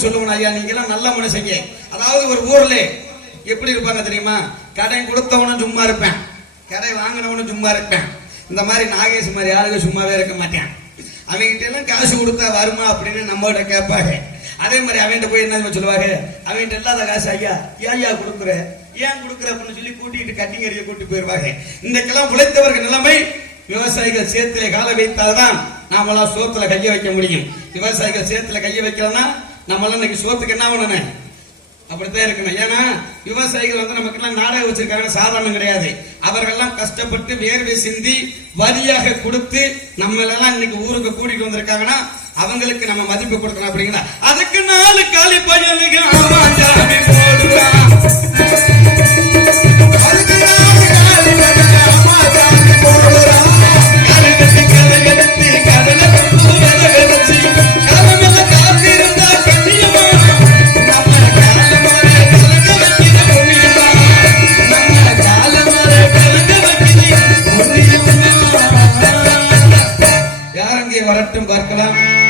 தான் ஐயா நீங்க எல்லாம் நல்ல மனுஷங்க. அதாவது ஒரு ஊர்ல எப்படி இருப்பாங்க தெரியுமா? கடை கொடுத்தவனும் சும்மா இருப்பேன். கடை வாங்கினவனும் சும்மா இருப்பேன். இந்த மாதிரி நாகேஷ் மாதிரி ஆளுங்க சும்மாவே இருக்க மாட்டேன். அவங்ககிட்ட எல்லாம் காசு கொடுத்தா வருமா அப்படின்னு நம்மகிட்ட கேட்பாங்க. அதே மாதிரி அவன்கிட்ட போய் என்ன சொல்லுவாங்க? அவன்கிட்ட இல்லாத காசு ஐயா ஏன் ஐயா கொடுக்குற? ஏன் கொடுக்குற? அப்படின்னு சொல்லி கூட்டிட்டு கட்டிங்கறிய கூட்டி போயிருவாங்க. இன்றைக்கெல்லாம் உழைத்தவர்கள் நிலைமை விவசாயிகள் சேத்துல கால வைத்தால்தான் நாமெல்லாம் சோத்துல கைய வைக்க முடியும். விவசாயிகள் சேத்துல கைய வைக்கலன்னா நம்மளாம் இன்னைக்கு சோத்துக்கு என்ன பண்ணணும் அப்படித்தான் இருக்கணும். ஏன்னா விவசாயிகள் வந்து நமக்கு எல்லாம் நாடகம் வச்சிருக்காங்க. சாதாரணம் கிடையாது. அவர்கள்லாம் கஷ்டப்பட்டு வேர்வை சிந்தி வரியாக கொடுத்து நம்ம எல்லாம் இன்னைக்கு ஊருக்கு கூட்டிட்டு வந்திருக்காங்கன்னா அவங்களுக்கு நம்ம மதிப்பு கொடுக்கணும் அப்படிங்களா? அதுக்கு நாலு காலி பையனுக்கு வரட்டும் பார்க்கலாம்.